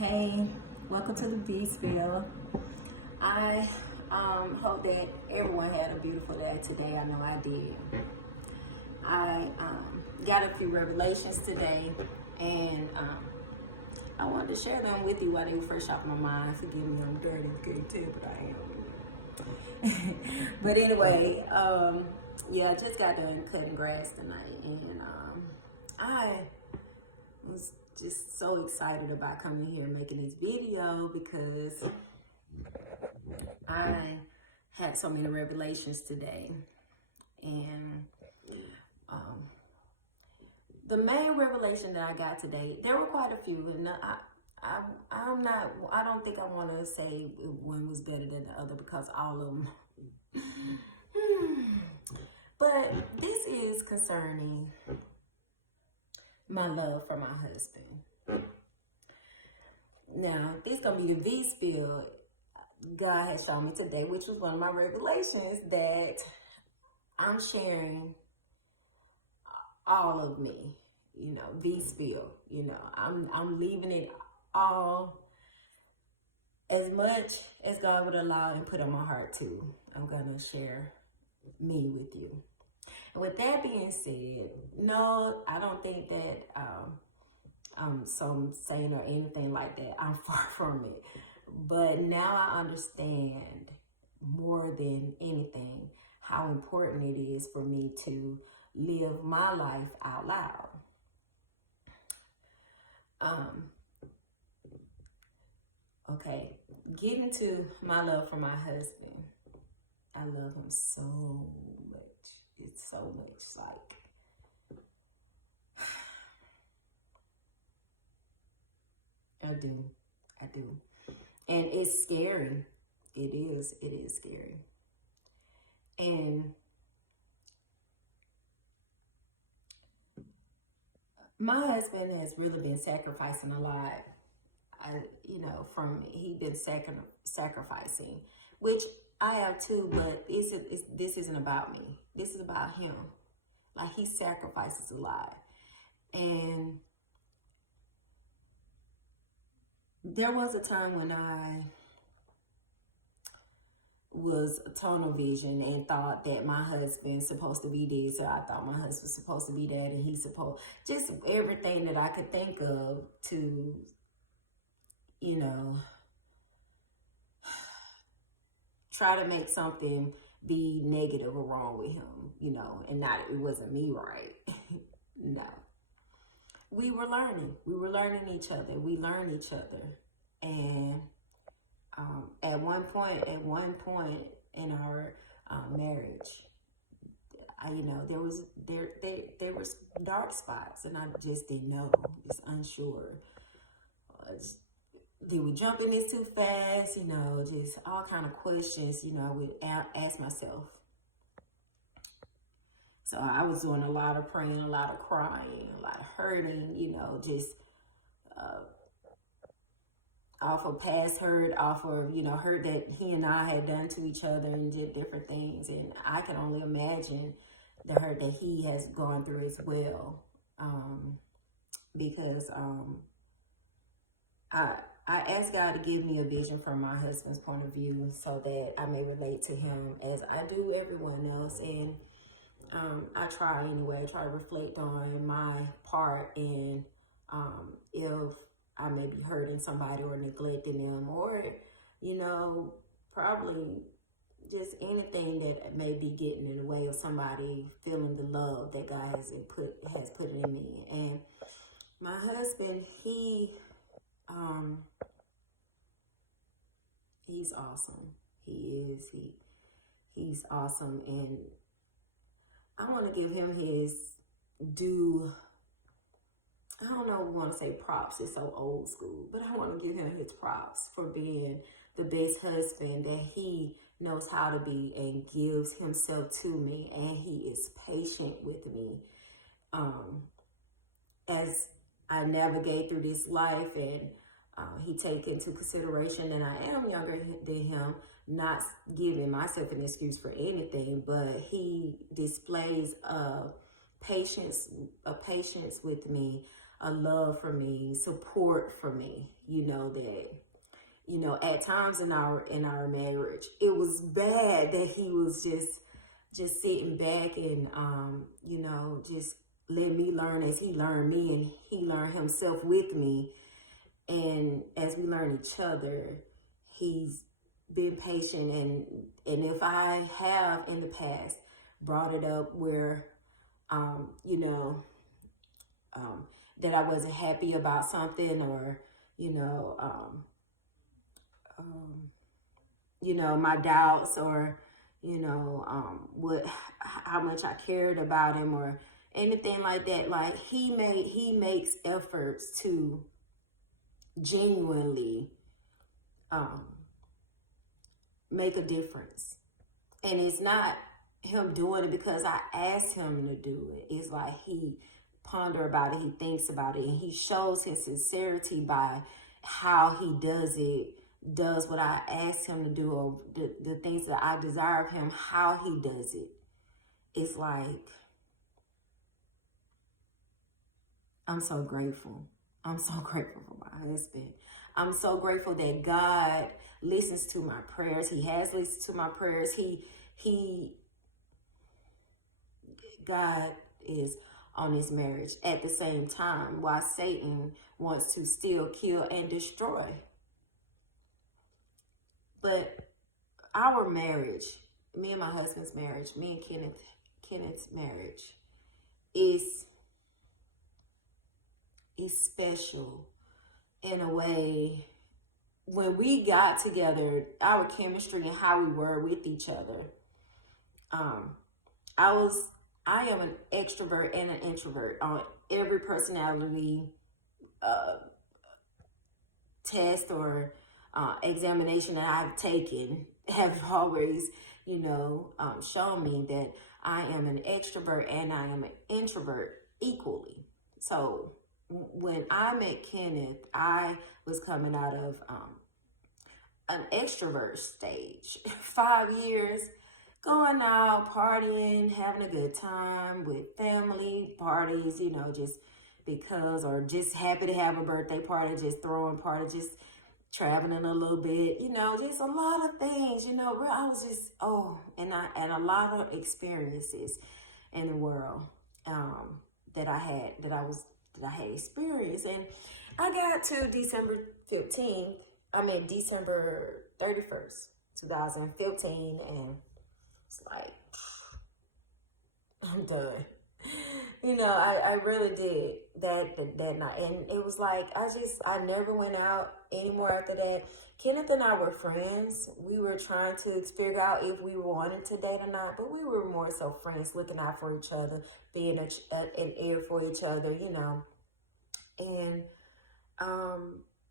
Hey, welcome to the V Spill. I hope that everyone had a beautiful day today. I know I did. I got a few revelations today, and I wanted to share them with you while they were fresh off my mind. Forgive me, I'm dirty, you couldn't tell, but I am. But anyway, yeah, I just got done cutting grass tonight, and I was just so excited about coming here and making this video because I had so many revelations today. And the main revelation that I got today, there were quite a few, and I don't think I want to say one was better than the other because all of them. But this is concerning my love for my husband. Now, this is going to be the V spill God has shown me today, which was one of my revelations, that I'm sharing all of me, V spill, I'm leaving it all, as much as God would allow and put on my heart to. I'm going to share me with you. And with that being said, no, I don't think that I'm some saint or anything like that. I'm far from it. But now I understand more than anything how important it is for me to live my life out loud. Okay, getting to my love for my husband. I love him so much. It's so much like, I do. And it's scary. It is scary. And my husband has really been sacrificing a lot. He been sacrificing, which I have too, but this isn't about me. This is about him. Like, he sacrifices a lot. And there was a time when I was tunnel vision and thought that my husband's supposed to be this, or I thought my husband's supposed to be that, and he's supposed, just everything that I could think of to, try to make something be negative or wrong with him, and it wasn't me, right? No. We were learning each other. We learned each other. And at one point in our marriage, there was dark spots, and I just didn't know, just unsure. Did we jump in this too fast? Just all kind of questions, I would ask myself. So I was doing a lot of praying, a lot of crying, a lot of hurting, just off of past hurt, off of, hurt that he and I had done to each other and did different things. And I can only imagine the hurt that he has gone through as well. Because I asked God to give me a vision from my husband's point of view so that I may relate to him as I do everyone else. And I try anyway. I try to reflect on my part in if I may be hurting somebody or neglecting them, or, probably just anything that may be getting in the way of somebody feeling the love that God has put in me. And my husband, he's awesome. He's awesome, and I want to give him his due. I don't know if I want to say props, it's so old school, but I want to give him his props for being the best husband that he knows how to be, and gives himself to me, and he is patient with me as I navigate through this life. And he take into consideration that I am younger than him, not giving myself an excuse for anything, but he displays patience with me, a love for me, support for me, that, at times in our marriage, it was bad that he was just sitting back and, just let me learn as he learned me, and he learned himself with me. And as we learn each other, he's been patient. And if I have in the past brought it up where, that I wasn't happy about something, or, my doubts, or, how much I cared about him, or anything like that. Like, he makes efforts to genuinely make a difference. And it's not him doing it because I asked him to do it. It's like he ponder about it, he thinks about it, and he shows his sincerity by how he does what I asked him to do, or the things that I desire of him, how he does it. It's like, I'm so grateful. I'm so grateful for my husband. I'm so grateful that God listens to my prayers. He has listened to my prayers. God is on his marriage at the same time, while Satan wants to steal, kill, and destroy. But our marriage, me and my husband's marriage, me and Kenneth's marriage, is special in a way. When we got together, our chemistry and how we were with each other, I am an extrovert and an introvert on every personality test or examination that I've taken have always, shown me that I am an extrovert and I am an introvert equally. So when I met Kenneth, I was coming out of an extrovert stage. 5 years going out, partying, having a good time with family parties, just because, or just happy to have a birthday party, just throwing party, just traveling a little bit, just a lot of things, I was just, and a lot of experiences in the world that I had experienced. And I got to December 31st, 2015, and it's like, I'm done. I really did that night. And it was like, I never went out anymore after that. Kenneth and I were friends. We were trying to figure out if we wanted to date or not, but we were more so friends, looking out for each other, being an ear for each other, And,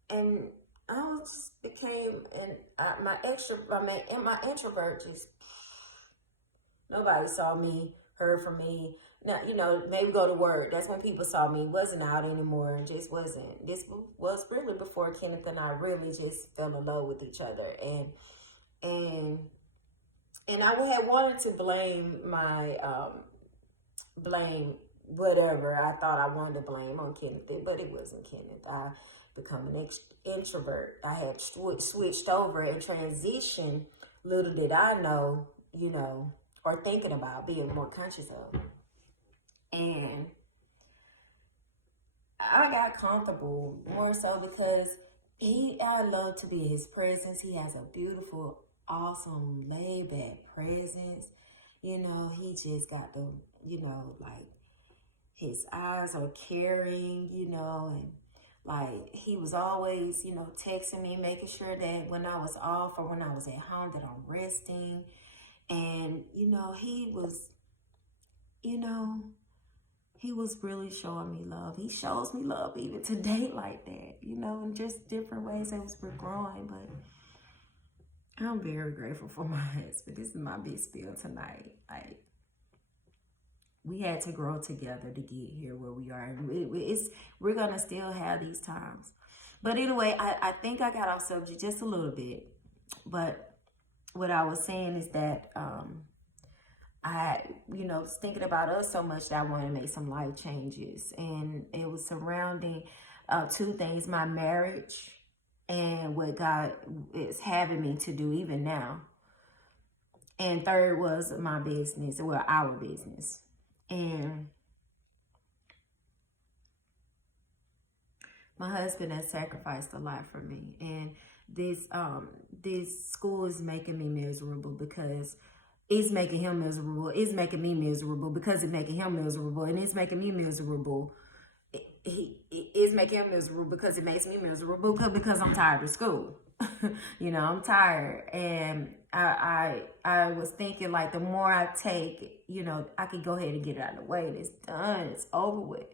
and I just became, my introvert just, nobody saw me, heard from me. Now, maybe go to work. That's when people saw me. Wasn't out anymore, and just wasn't. This was really before Kenneth and I really just fell in love with each other. And I had wanted to blame whatever I thought I wanted to blame on Kenneth, but it wasn't Kenneth. I become an introvert. I had switched over and transitioned. Little did I know, or thinking about, being more conscious of. And I got comfortable more so because I love to be in his presence. He has a beautiful, awesome, laid back presence. He just got the, like, his eyes are caring, and like, he was always, texting me, making sure that when I was off or when I was at home that I'm resting. And, he was, he was really showing me love. He shows me love even today like that, in just different ways as we're growing. But I'm very grateful for my husband. This is my big spiel tonight. Like, we had to grow together to get here where we are. And we're going to still have these times. But anyway, I think I got off subject just a little bit. But what I was saying is that I, was thinking about us so much that I wanted to make some life changes. And it was surrounding two things: my marriage and what God is having me to do even now. And third was my business, well, our business. And my husband has sacrificed a lot for me. And this school is making me miserable because it's making him miserable. It's making me miserable because it's making him miserable. And it's making me miserable. It's making him miserable because it makes me miserable because I'm tired of school. I'm tired. And I was thinking, like, the more I take, I could go ahead and get it out of the way. It's done. It's over with.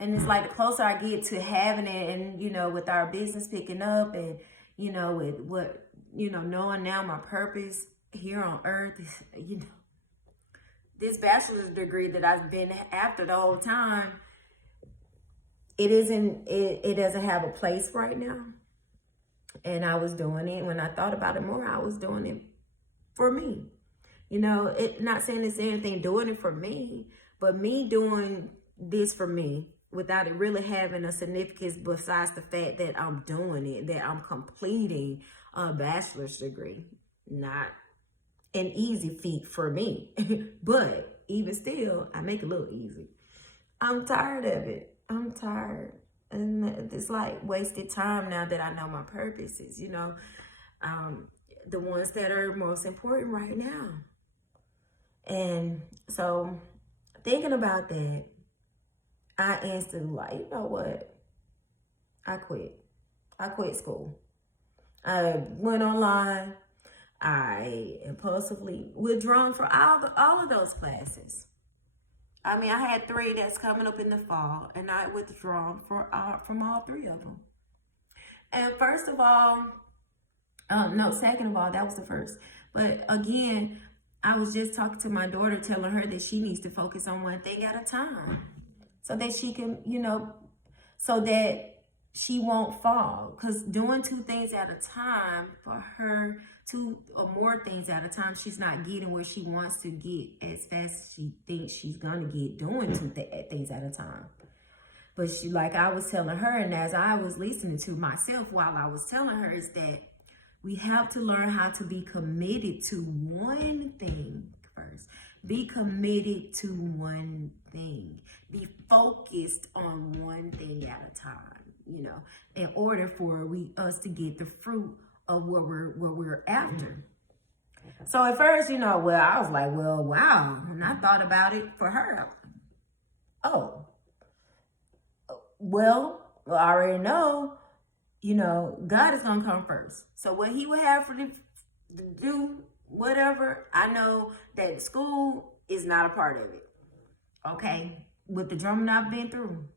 And it's like the closer I get to having it, and, with our business picking up, and, with what, knowing now my purpose here on earth, this bachelor's degree that I've been after the whole time, it doesn't have a place right now. And I was doing it, when I thought about it more, I was doing it for me. Not saying it's anything doing it for me, but me doing this for me without it really having a significance besides the fact that I'm doing it, that I'm completing a bachelor's degree. Not an easy feat for me, but even still, I make it look easy. I'm tired of it. I'm tired. And it's like wasted time now that I know my purposes, the ones that are most important right now. And so thinking about that, I instantly like, you know what? I quit school. I went online. I impulsively withdrawn from all of those classes. I mean, I had 3 that's coming up in the fall, and I withdrawn from all 3 of them. And second of all, that was the first. But again, I was just talking to my daughter, telling her that she needs to focus on one thing at a time, so that she can, so that she won't fall. Because doing 2 things at a time, for her, 2 or more things at a time, she's not getting where she wants to get as fast as she thinks she's going to get doing 2 things at a time. But she, like I was telling her, and as I was listening to myself while I was telling her, is that we have to learn how to be committed to one thing first. Be committed to one thing. Be focused on one thing at a time, in order for us to get the fruit of what we're after. So at first, I was like, well, wow. And I thought about it for her. Oh, well, I already know, God is going to come first. So what he would have to do, whatever, I know that school is not a part of it. Okay? With the drumming I've been through.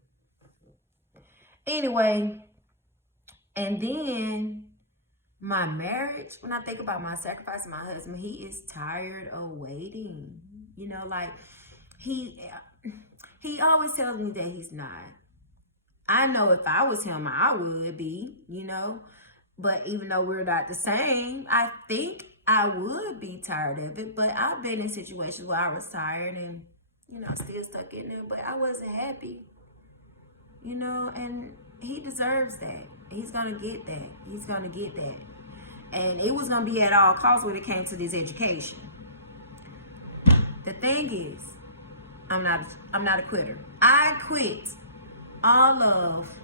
Anyway, and then my marriage, when I think about my sacrifice, my husband, he is tired of waiting. Like he always tells me that he's not. I know if I was him, I would be, but even though we're not the same, I think I would be tired of it. But I've been in situations where I was tired and, still stuck in there, but I wasn't happy, and he deserves that. He's going to get that. He's going to get that. And it was going to be at all costs when it came to this education. The thing is, I'm not a quitter. I quit all of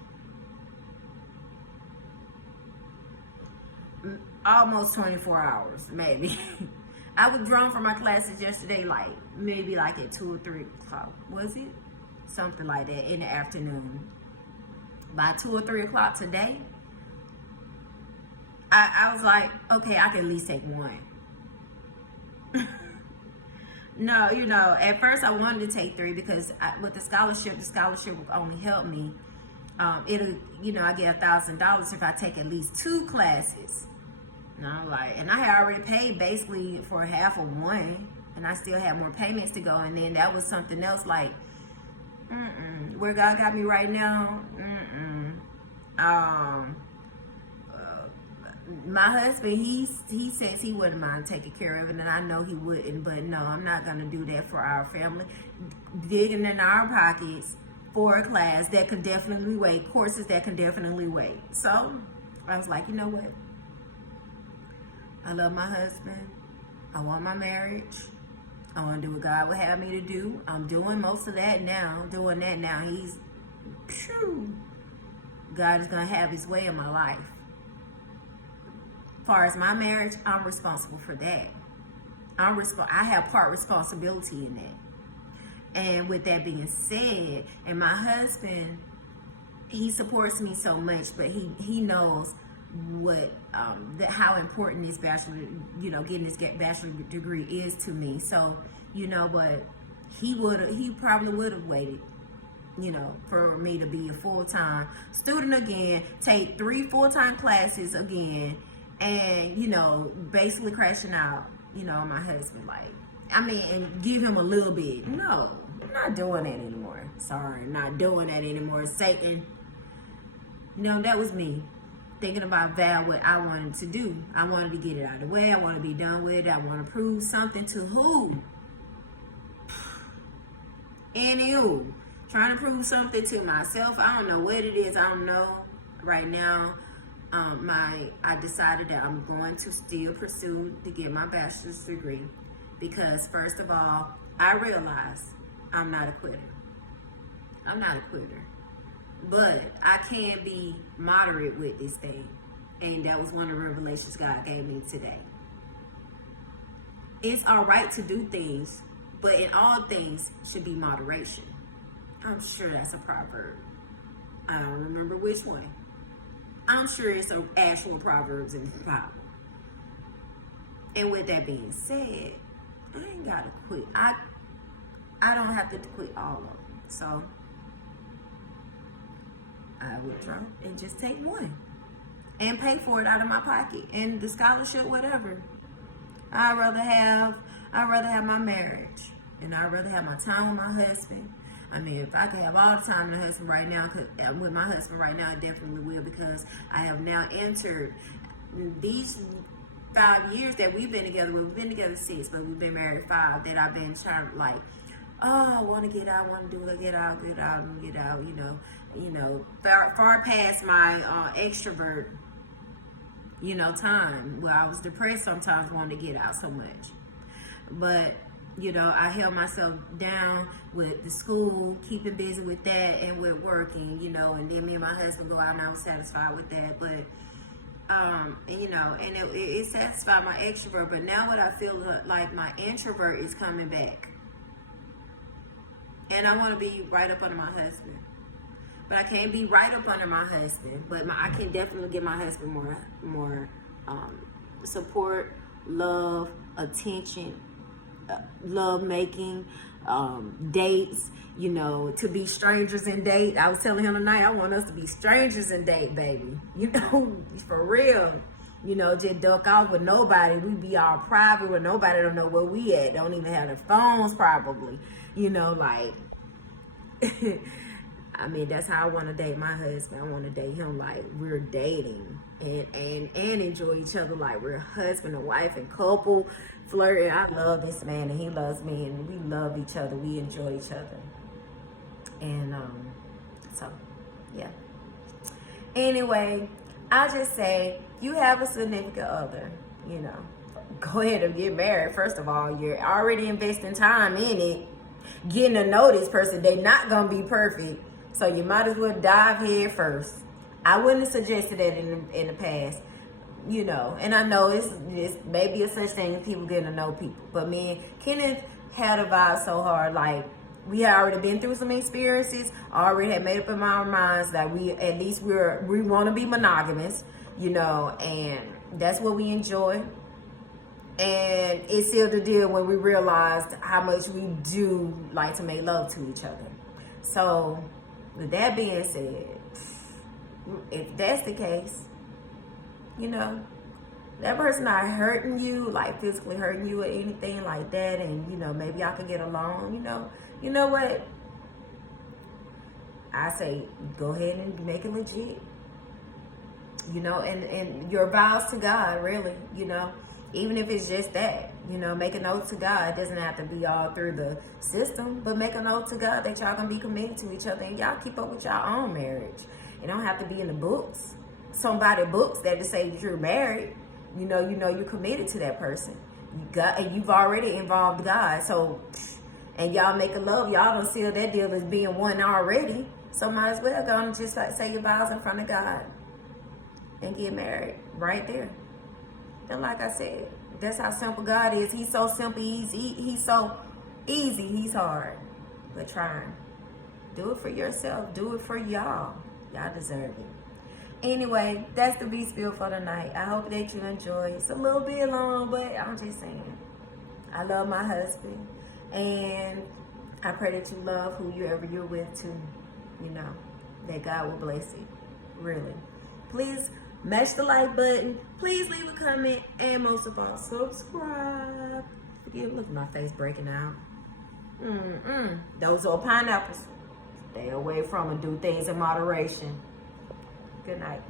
almost 24 hours, maybe. I withdrawn from my classes yesterday, maybe at 2 or 3 o'clock. Was it? Something like that in the afternoon. By 2 or 3 o'clock today, I was like, okay, I can at least take one. No, at first I wanted to take 3 because with the scholarship will only help me. It'll, I get $1,000 if I take at least 2 classes. And I'm like, and I had already paid basically for half of one, and I still had more payments to go. And then that was something else, like, where God got me right now, my husband, he says he wouldn't mind taking care of it, and I know he wouldn't, but no, I'm not going to do that for our family. Digging in our pockets for a class that could definitely wait, courses that can definitely wait. So I was like, you know what? I love my husband. I want my marriage. I want to do what God would have me to do. I'm doing most of that now. Doing that now. God is going to have his way in my life. As far as my marriage, I'm responsible for that. I have part responsibility in that. And with that being said, and my husband, he supports me so much, but he knows what how important this bachelor, getting this bachelor degree is to me. So, but he probably would have waited, for me to be a full-time student again, take 3 full-time classes again, and basically crashing out, on my husband, and give him a little bit. No, I'm not doing that anymore. Sorry, I'm not doing that anymore. Satan, that was me thinking about what I wanted to do. I wanted to get it out of the way. I want to be done with it. I want to prove something to who? Anywho, trying to prove something to myself. I don't know what it is. I don't know right now. I decided that I'm going to still pursue to get my bachelor's degree, because first of all, I realize I'm not a quitter. I'm not a quitter. But I can be moderate with this thing. And that was one of the revelations God gave me today. It's all right to do things, but in all things should be moderation. I'm sure that's a proverb. I don't remember which one. I'm sure it's an actual Proverbs in the Bible. And with that being said, I ain't got to quit. I don't have to quit all of them. So I withdraw and just take one and pay for it out of my pocket, and the scholarship, whatever. I'd rather have my marriage, and I'd rather have my time with my husband. I mean, if I could have all the time with my husband right now, with my husband right now, I definitely will, because I have now entered these 5 years that we've been together. Well, we've been together 6, but we've been married 5. That I've been trying to I want to get out, want to do it, get out, far past my extrovert, time where I was depressed sometimes, wanting to get out so much. But, I held myself down with the school, keeping busy with that, and with working, and then me and my husband go out, and I was satisfied with that. But, and it satisfied my extrovert. But now what I feel like my introvert is coming back. And I want to be right up under my husband. But I can't be right up under my husband. But I can definitely give my husband more support, love, attention, love making, dates, to be strangers and date. I was telling him tonight, I want us to be strangers and date, baby. For real. Just duck off with nobody. We be all private where nobody don't know where we at. Don't even have the phones probably. I mean, that's how I want to date my husband. I want to date him like we're dating and enjoy each other like we're husband and wife and couple, flirting. I love this man and he loves me, and we love each other. We enjoy each other. And so, yeah. Anyway, I'll just say, you have a significant other, go ahead and get married. First of all, you're already investing time in it, getting to know this person. They're not going to be perfect. So you might as well dive head first. I wouldn't have suggested that in the past, and I know it's maybe a such thing as people getting to know people. But me and Kenneth had a vibe so hard, like we had already been through some experiences, already had made up in our minds that we want to be monogamous, and that's what we enjoy. And it sealed the deal when we realized how much we do like to make love to each other. So, with that being said, if that's the case, that person not hurting you, like physically hurting you or anything like that, and, maybe y'all can get along, you know what? I say, go ahead and make it legit. you know, and your vows to God, really, you know, even if it's just that, you know, make a note to God. It doesn't have to be all through the system, but make a note to God that y'all gonna be committed to each other and y'all keep up with your own marriage. It don't have to be in the books. Somebody books that to say that you're married, you know you're committed to that person. And you've already involved God. So, and y'all make a love, y'all don't seal that deal as being one already. So might as well go and just like say your vows in front of God and get married right there. And like I said, that's how simple God is. He's so simple, he's so easy, he's hard. But try him. Do it for yourself. Do it for y'all. Y'all deserve it. Anyway, that's the Be Spill for tonight. I hope that you enjoy. It's a little bit long, but I'm just saying. I love my husband. And I pray that you love whoever you're with too. You know, that God will bless you. Really. Please mash the like button. Please leave a comment. And most of all, subscribe. Look at my face breaking out. Those are pineapples. Stay away from them. Do things in moderation. Good night.